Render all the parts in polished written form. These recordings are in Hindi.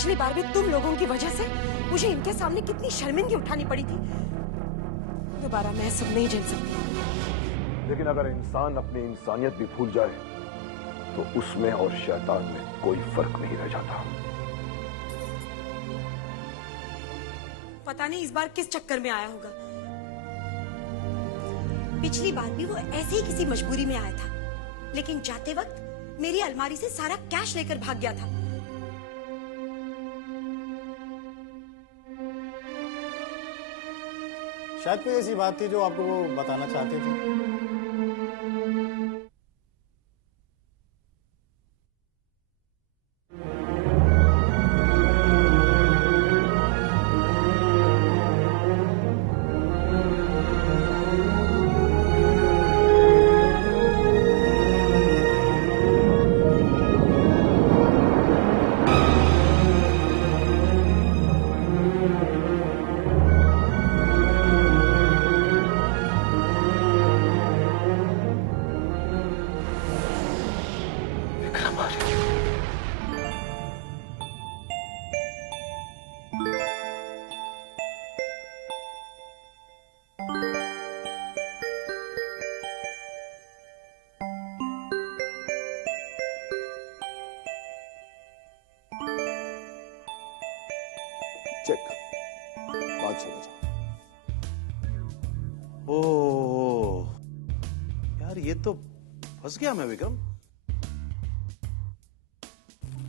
पिछली बार भी तुम लोगों की वजह से मुझे इनके सामने कितनी शर्मिंदगी उठानी पड़ी थी। दोबारा मैं सब नहीं झेल सकती। लेकिन अगर इंसान अपनी इंसानियत भी भूल जाए तो उसमें और शैतान में कोई फर्क नहीं रह जाता। पता नहीं इस बार किस चक्कर में आया होगा। पिछली बार भी वो ऐसे ही किसी मजबूरी में आया था, लेकिन जाते वक्त मेरी अलमारी से सारा कैश लेकर भाग गया था। शायद कोई ऐसी बात थी जो आपको वो बताना चाहते थे। चेक 5-6 बजे। ओह यार, ये तो फंस गया मैं विक्रम।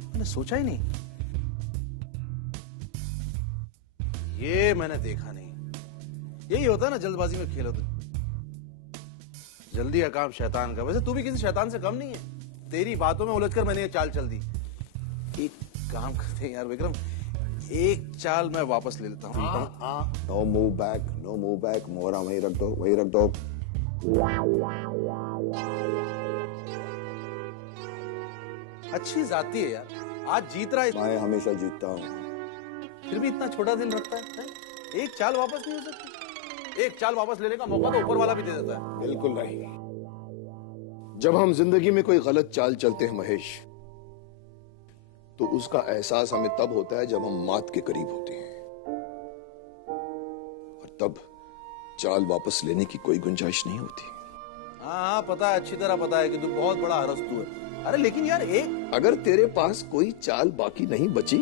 मैंने सोचा ही नहीं, ये मैंने देखा नहीं। यही होता है ना जल्दबाजी में खेलो तो। जल्दी का काम शैतान का। वैसे तू भी किसी शैतान से कम नहीं है। तेरी बातों में उलझकर मैंने ये चाल चल दी। एक काम करते हैं यार विक्रम, एक चाल मैं वापस ले लेता हूँ। No move back, no move back. मोहरा वहीं रख दो, वहीं रख दो। अच्छी जाती है यार, आज जीत रहा है। मैं हमेशा जीतता हूँ। फिर भी इतना छोटा दिन रखता है? एक चाल वापस नहीं हो सकती? एक चाल वापस लेने का मौका तो ऊपर वाला भी दे देता है। बिल्कुल नहीं। जब हम जिंदगी में कोई गलत चाल चलते हैं महेश, तो उसका एहसास हमें तब होता है जब हम मौत के करीब होते हैं, और तब चाल वापस लेने की कोई गुंजाइश नहीं होती। हाँ पता है, अच्छी तरह पता है कि तू बहुत बड़ा अरस्तू है। अरे लेकिन यार, एक अगर तेरे पास कोई चाल बाकी नहीं बची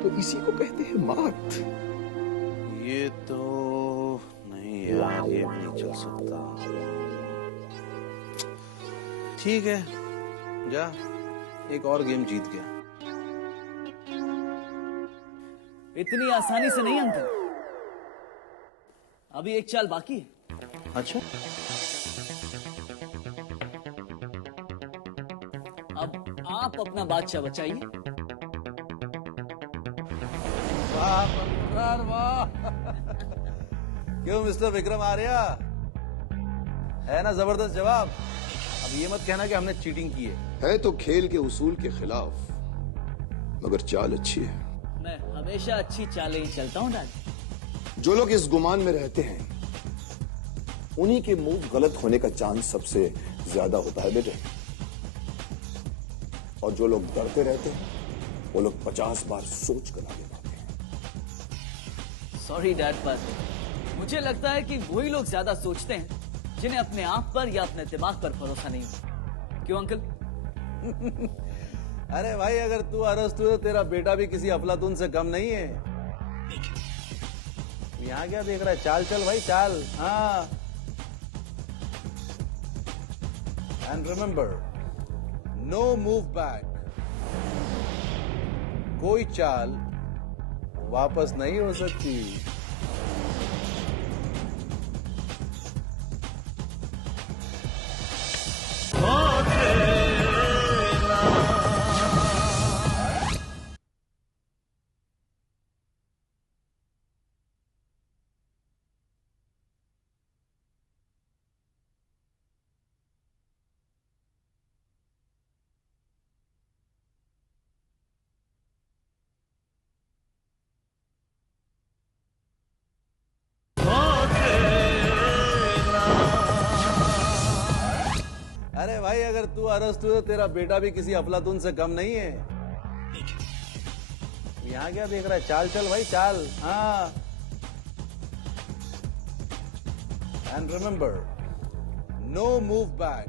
तो इसी को कहते हैं मौत। ये तो नहीं यार, ये भी नहीं चल सकता। ठीक है, जा, एक और गेम जीत गया। इतनी आसानी से नहीं अंकल, अभी एक चाल बाकी है। अच्छा, अब आप अपना बादशाह बचाइए। वाह वाह। क्यों मिस्टर विक्रम आर्या, है ना जबरदस्त जवाब? अब ये मत कहना कि हमने चीटिंग की है तो खेल के उसूल के खिलाफ, मगर चाल अच्छी है। मैं हमेशा अच्छी चालें ही चलता हूँ डैड। जो लोग इस गुमान में रहते हैं उन्हीं के मूव गलत होने का चांस सबसे ज्यादा होता है बेटे, और जो लोग डरते रहते हैं वो लोग 50 बार सोच कर आगे बढ़ते हैं। सॉरी डैड, पर मुझे लगता है कि वही लोग ज्यादा सोचते हैं जिन्हें अपने आप पर या अपने दिमाग पर भरोसा नहीं होता। क्यों अंकल? अरे भाई, अगर तू अरस्तू है, तेरा बेटा भी किसी अफलातून से कम नहीं है। यहाँ क्या देख रहा है? चाल चल भाई, चाल। हाँ, and remember, no move back. कोई चाल वापस नहीं हो सकती। अरे भाई, अगर तू अरस्तू है, तेरा बेटा भी किसी अफलातून से कम नहीं है। यहाँ क्या देख रहा है? चाल चल भाई, चाल। हाँ। And remember, no move back.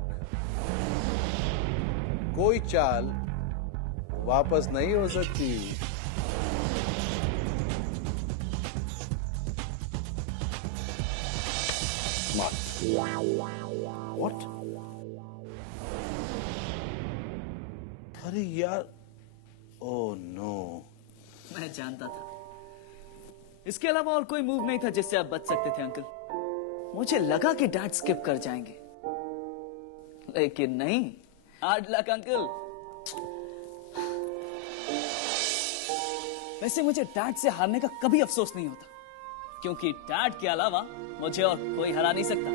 कोई चाल वापस नहीं हो सकती। What? अरे यार, ओह नो। मैं जानता था। इसके अलावा और कोई मूव नहीं था जिससे आप बच सकते थे अंकल। मुझे लगा कि डैड स्किप कर जाएंगे, लेकिन नहीं। Hard luck uncle. वैसे मुझे डैड से हारने का कभी अफसोस नहीं होता, क्योंकि डैड के अलावा मुझे और कोई हरा नहीं सकता।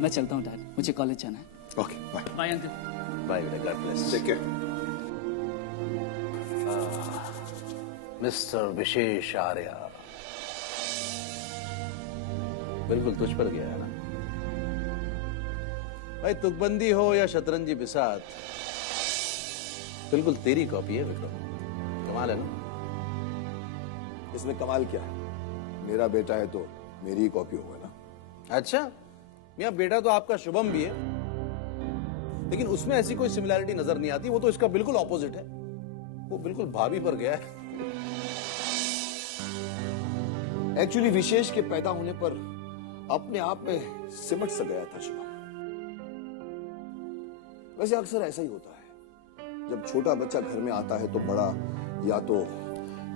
मैं चलता हूँ डैड, मुझे कॉलेज जाना है। Okay, bye. Bye uncle. Bye बेटा, god bless. Take care. Mister Vishesh Arya, बिल्कुल तुझ पर गया है ना भाई। तुकबंदी हो या शतरंजी बिसात, बिल्कुल तेरी कॉपी है विक्रम। कमाल है ना? इसमें कमाल क्या है? मेरा बेटा है तो मेरी ही कॉपी होगा ना। अच्छा, मियां बेटा तो आपका शुभम भी है, लेकिन उसमें ऐसी कोई सिमिलैरिटी नजर नहीं आती। वो तो इसका बिल्कुल ऑपोजिट है। वो बिल्कुल भाभी पर गया है। एक्चुअली विशेष के पैदा होने पर अपने आप में सिमट सा गया था शुभम। वैसे अक्सर ऐसा ही होता है, जब छोटा बच्चा घर में आता है तो बड़ा या तो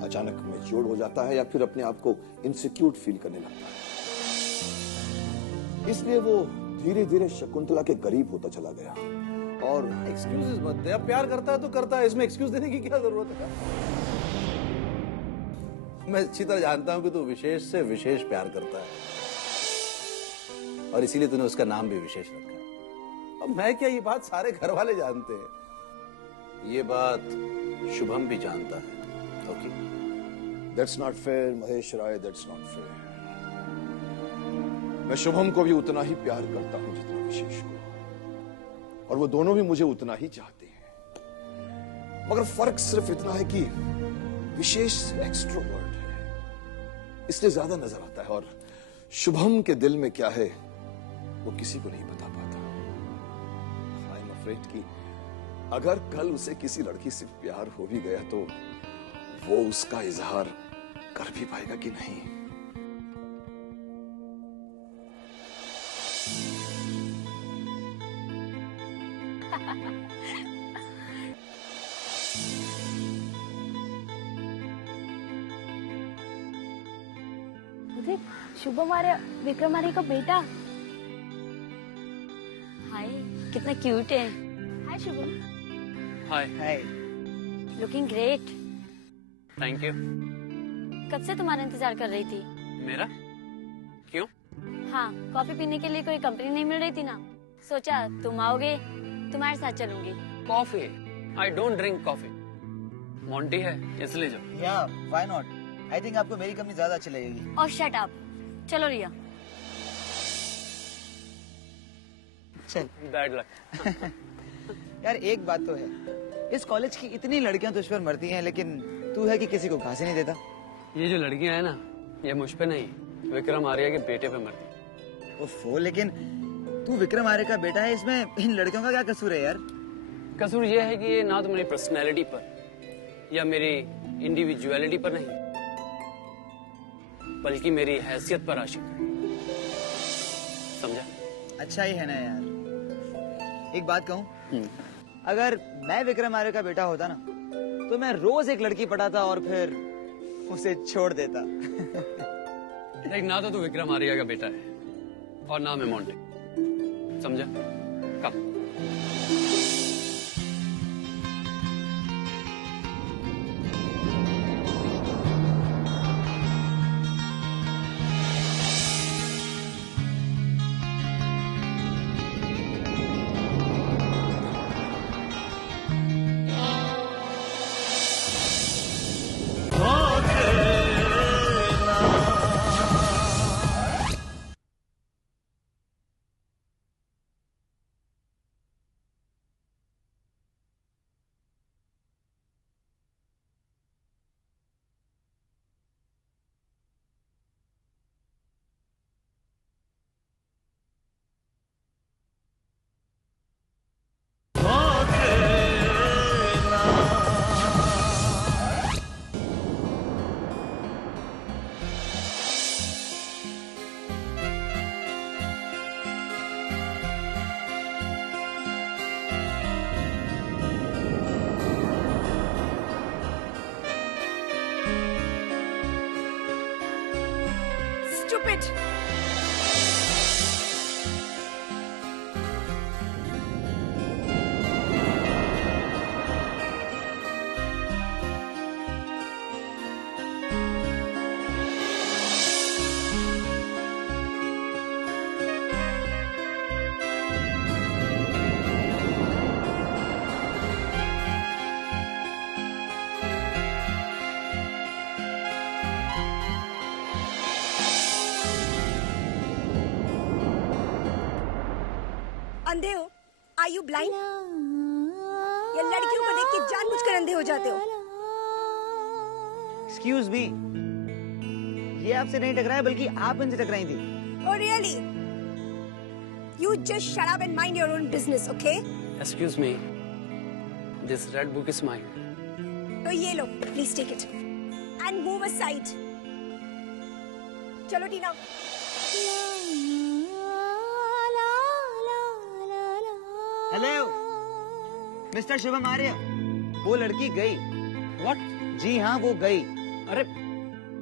अचानक मैच्योर हो जाता है या फिर अपने आप को इनसिक्योर फील करने लगता है। इसलिए वो धीरे धीरे शकुंतला के करीब होता चला गया। और एक्सक्यूजेस मत दे। अब प्यार करता है तो करता है, इसमें एक्सक्यूज देने की क्या जरूरत है? मैं अच्छी तरह जानता हूं कि तू विशेष से विशेष प्यार करता है, और इसीलिए तूने उसका नाम भी विशेष रखा है। अब मैं क्या, ये बात सारे घर वाले जानते हैं। ये बात शुभम भी जानता है। Okay, that's not fair Mahesh Rai, that's not fair. मैं शुभम को भी उतना ही प्यार करता हूं जितना विशेष को, और वो दोनों भी मुझे उतना ही चाहते हैं। मगर फर्क सिर्फ इतना है कि विशेष एक्सट्रोवर्ट है, इसलिए ज्यादा नजर आता है, और शुभम के दिल में क्या है वो किसी को नहीं बता पाता। आई एम अफ्रेड कि अगर कल उसे किसी लड़की से प्यार हो भी गया तो वो उसका इजहार कर भी पाएगा कि नहीं। शुभम आर्य विक्रम आर्य का बेटा। हाय, कितना क्यूट है। Hi Shubham. Hi. Hi. Looking great. Thank you. कब से तुम्हारा इंतजार कर रही थी। मेरा? क्यों? हाँ, कॉफी पीने के लिए कोई कंपनी नहीं मिल रही थी ना, सोचा तुम आओगे, तुम्हारे साथ चलूंगी। Coffee? I don't drink coffee. Monty है इसलिए जो। या व्हाई नॉट, आई थिंक आपको मेरी कंपनी ज्यादा अच्छी लगेगी। और शट अप, चलो रिया। चल। Bad luck. यार एक बात तो है, इस कॉलेज की इतनी लड़कियां तुझ पर मरती हैं, लेकिन तू है कि किसी को घास ही नहीं देता। ये जो लड़कियां हैं ना, ये मुझ पे नहीं, विक्रम आर्या के बेटे पे मरती। ओफो, लेकिन तू विक्रम आर्य का बेटा है, इसमें इन लड़कियों का क्या कसूर है यार? कसूर ये है कि ये ना तो मेरी पर्सनैलिटी पर या मेरी इंडिविजुअलिटी पर नहीं, बल्कि मेरी हैसियत पर आशिक है। समझा? अच्छा ही है ना यार। एक बात कहूँ, अगर मैं विक्रम आर्य का बेटा होता ना, तो मैं रोज एक लड़की पटाता और फिर उसे छोड़ देता। देख, ना तो तू विक्रम आर्या का बेटा है और ना मैं मोंटी। समझा? कब? stupid. अंधे हो? Are you blind? या लड़कियों को देख के जानबूझकर अंधे हो जाते हो? एक्सक्यूज मी, ये आपसे नहीं टकराया बल्कि आप इनसे टकराई थी। Oh really? You just shut up and mind your own business, okay? Excuse me. This red book is mine. तो ये लो, please take it and move aside. चलो टीना। हेलो मिस्टर शुभम आर्य, वो लड़की गई। What? जी हाँ, वो गई। अरे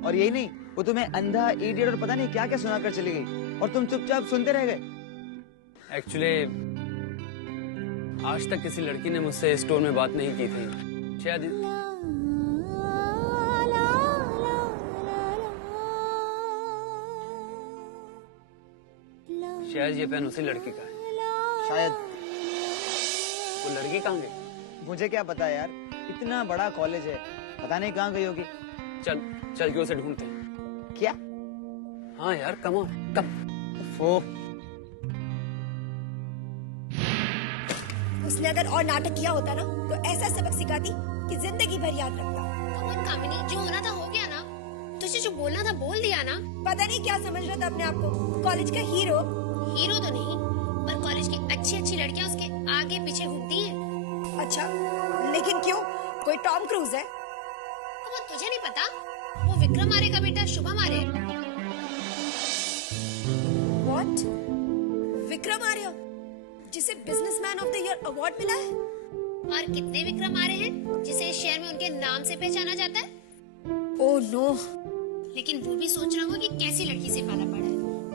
और यही नहीं, वो तुम्हें अंधा, इडियट और पता नहीं क्या क्या सुनाकर चली गई और तुम चुपचाप सुनते रह गए। एक्चुअली आज तक किसी लड़की ने मुझसे स्टोर में बात नहीं की थी। शायद ये पेन उसी लड़की का है। शायद। वो लड़की कहाँ गई? मुझे क्या पता यार, इतना बड़ा कॉलेज है, पता नहीं कहाँ गई होगी। चल चल के उसे ढूंढते हैं। क्या? हाँ यार, कम ऑन, कम। वो उसने अगर और नाटक किया होता ना तो ऐसा सबक सिखाती कि जिंदगी भर याद रखता। कमन कामिनी, जो होना था हो गया ना। तुझे जो बोलना था बोल दिया ना। पता नहीं क्या समझ रहा था अपने आप को, कॉलेज का हीरो। हीरो तो नहीं, पर कॉलेज की अच्छी अच्छी लड़कियां उसके आगे पीछे घूमती हैं। अच्छा, लेकिन क्यों? कोई टॉम क्रूज है? कमन, तुझे नहीं पता? वो विक्रम आर्य का बेटा शुभम आर्य है। What? विक्रम आर्य, जिसे businessman of the year award मिला है? और कितने विक्रम आर्य हैं जिसे इस शहर में उनके नाम से पहचाना जाता है? Oh no. लेकिन वो भी सोच रहा होगा कि कैसी लड़की से पाला पड़ा है।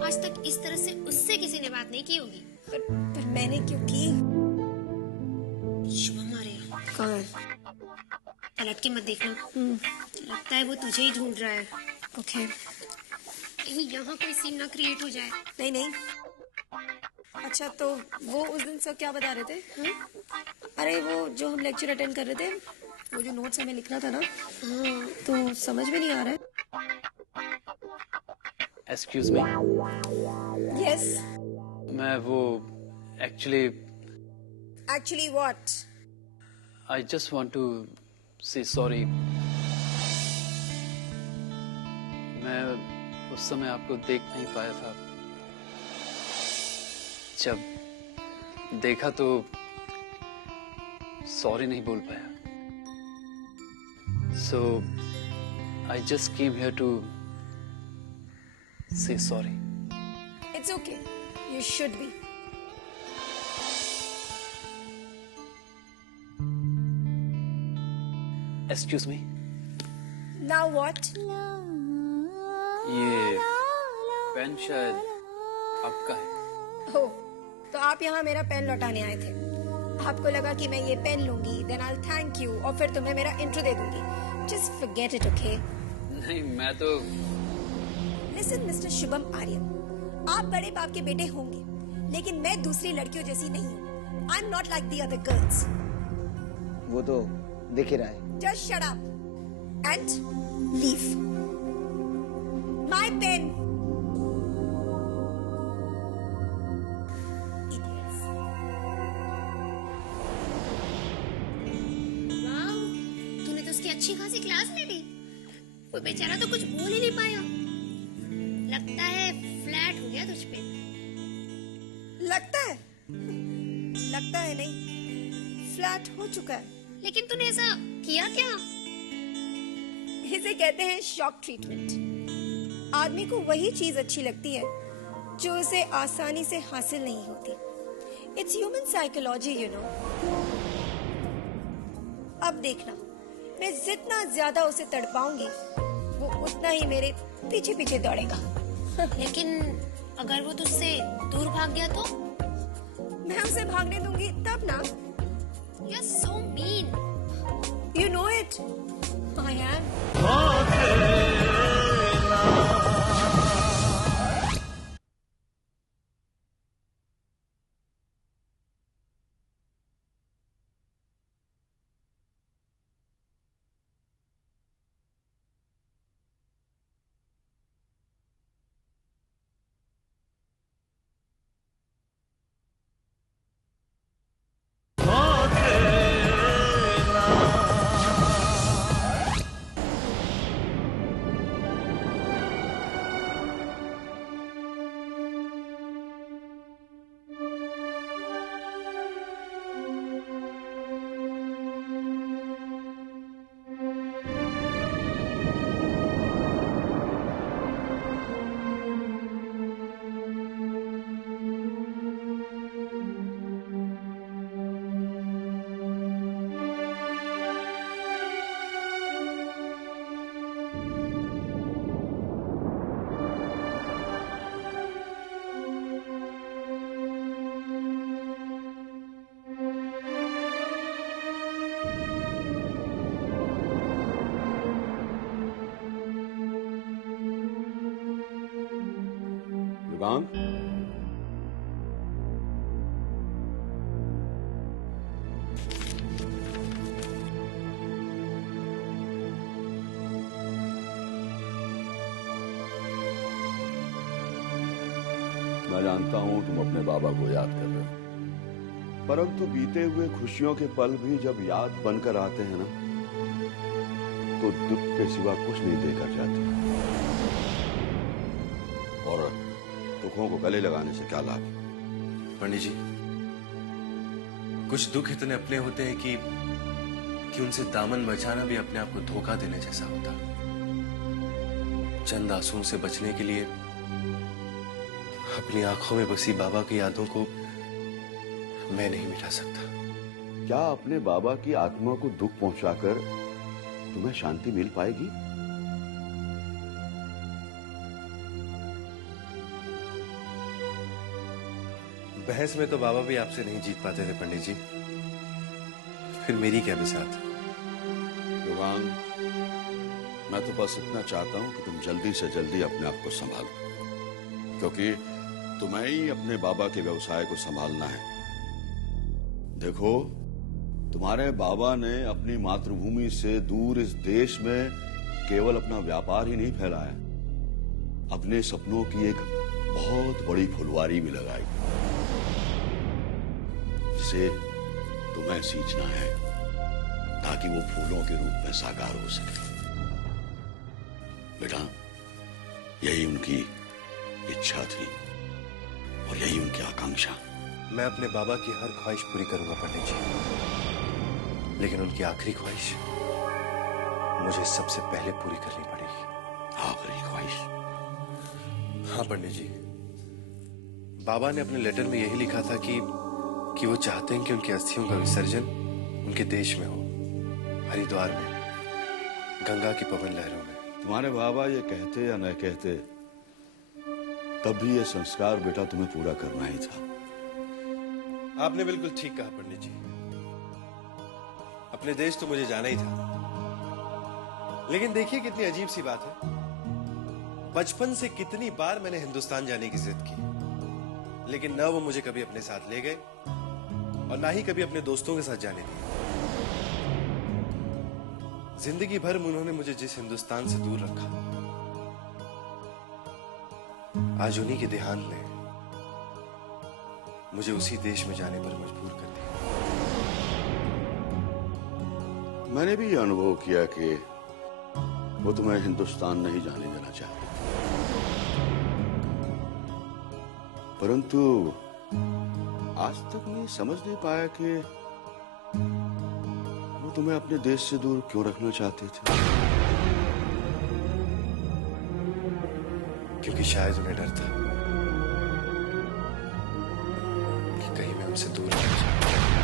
आज तक इस तरह से उससे किसी ने बात नहीं की होगी। पर मैंने क्यों की? शुभम आर्य कौन? पलट के मत देखना। लगता है वो तुझे ही ढूंढ रहा है। ओके। कहीं यहाँ कोई सीन ना क्रिएट हो जाए। नहीं नहीं। अच्छा, तो वो उस दिन सब क्या बता रहे थे? अरे वो जो हम लेक्चर अटेंड कर रहे थे, वो जो नोट्स हमें लिखना था ना, तो समझ में नहीं आ रहा है। Excuse me. यस। मैं वो actually what? I just want to say sorry. मैं उस समय आपको देख नहीं पाया था। जब देखा तो सॉरी नहीं बोल पाया। So I just came here to say sorry. It's okay, you should be. Excuse me. Now what? ये पेन शायद आपका है। हो, तो आप यहाँ मेरा पेन लौटाने आए थे। आपको लगा कि मैं ये पेन लूंगी, देन आई थैंक यू और फिर तुम्हें मेरा इंट्रो दे दूंगी। Just forget it, okay? नहीं, मैं तो लिसन मिस्टर शुभम आर्य, आप बड़े बाप के बेटे होंगे, लेकिन मैं दूसरी लड़कियों जैसी नहीं हूँ। I am not like the other girls. वो तो दिख ही रहा है। Just shut up and leave. My pen. Idiots. वाह, तूने तो उसकी अच्छी खासी क्लास ले ली। वो बेचारा तो कुछ बोल ही नहीं पाया। लगता है फ्लैट हो गया तुझ पे। लगता है नहीं, फ्लैट हो चुका है। लेकिन तूने ऐसा किया क्या? इसे कहते हैं शॉक ट्रीटमेंट। आदमी को वही चीज अच्छी लगती है जो उसे आसानी से हासिल नहीं होती। It's human psychology, you know. अब देखना, मैं जितना ज्यादा उसे तड़पाऊंगी, वो उतना ही मेरे पीछे पीछे दौड़ेगा। लेकिन अगर वो तुझसे दूर भाग गया तो? मैं उसे भागने दूंगी तब ना। You are so mean. You know it. I am. Yugang, मैं जानता हूं तुम अपने बाबा को याद कर रहे हो, परंतु बीते हुए खुशियों के पल भी जब याद बनकर आते हैं ना, तो दुख के सिवा कुछ नहीं देकर जाते। और दुखों को गले लगाने से क्या लाभ? पंडित जी, कुछ दुख इतने अपने होते हैं कि उनसे दामन बचाना भी अपने आप को धोखा देने जैसा होता। चंद आंसुओं से बचने के लिए अपनी आंखों में बसी बाबा की यादों को मैं नहीं मिटा सकता। क्या अपने बाबा की आत्मा को दुख पहुंचाकर तुम्हें शांति मिल पाएगी? बहस में तो बाबा भी आपसे नहीं जीत पाते थे पंडित जी, फिर मेरी क्या बिसात। युगांग, मैं तो बस इतना चाहता हूं कि तुम जल्दी से जल्दी अपने आप को संभालो, क्योंकि तुम्हें ही अपने बाबा के व्यवसाय को संभालना है। देखो, तुम्हारे बाबा ने अपनी मातृभूमि से दूर इस देश में केवल अपना व्यापार ही नहीं फैलाया, अपने सपनों की एक बहुत बड़ी फुलवारी भी लगाई, जिसे तुम्हें सींचना है ताकि वो फूलों के रूप में साकार हो सके। बेटा, यही उनकी इच्छा थी और यही उनकी आकांक्षा। मैं अपने बाबा की हर ख्वाहिश पूरी करूंगा पंडित जी, लेकिन उनकी आखिरी ख्वाहिश मुझे सबसे पहले पूरी करनी पड़ेगी। आखिरी ख्वाहिश? हाँ पंडित जी, बाबा ने अपने लेटर में यही लिखा था कि वो चाहते हैं कि उनकी अस्थियों का विसर्जन उनके देश में हो, हरिद्वार में, गंगा की पवन लहरों में। तुम्हारे बाबा ये कहते या न कहते, तब भी ये संस्कार बेटा तुम्हें पूरा करना ही था। आपने बिल्कुल ठीक कहा पंडित जी, अपने देश तो मुझे जाना ही था। लेकिन देखिए कितनी अजीब सी बात है, बचपन से कितनी बार मैंने हिंदुस्तान जाने की जिद की, लेकिन न वो मुझे कभी अपने साथ ले गए और ना ही कभी अपने दोस्तों के साथ जाने दिए। जिंदगी भर उन्होंने मुझे जिस हिंदुस्तान से दूर रखा, आज उन्हीं के देहांत ने मुझे उसी देश में जाने पर मजबूर कर दिया। मैंने भी ये अनुभव किया कि वो तुम्हें हिंदुस्तान नहीं जाने देना चाहते, परंतु आज तक मैं समझ नहीं पाया कि वो तुम्हें अपने देश से दूर क्यों रखना चाहते थे। क्योंकि शायद उन्हें डर था कि कहीं मैं उनसे दूर न हो जाऊं।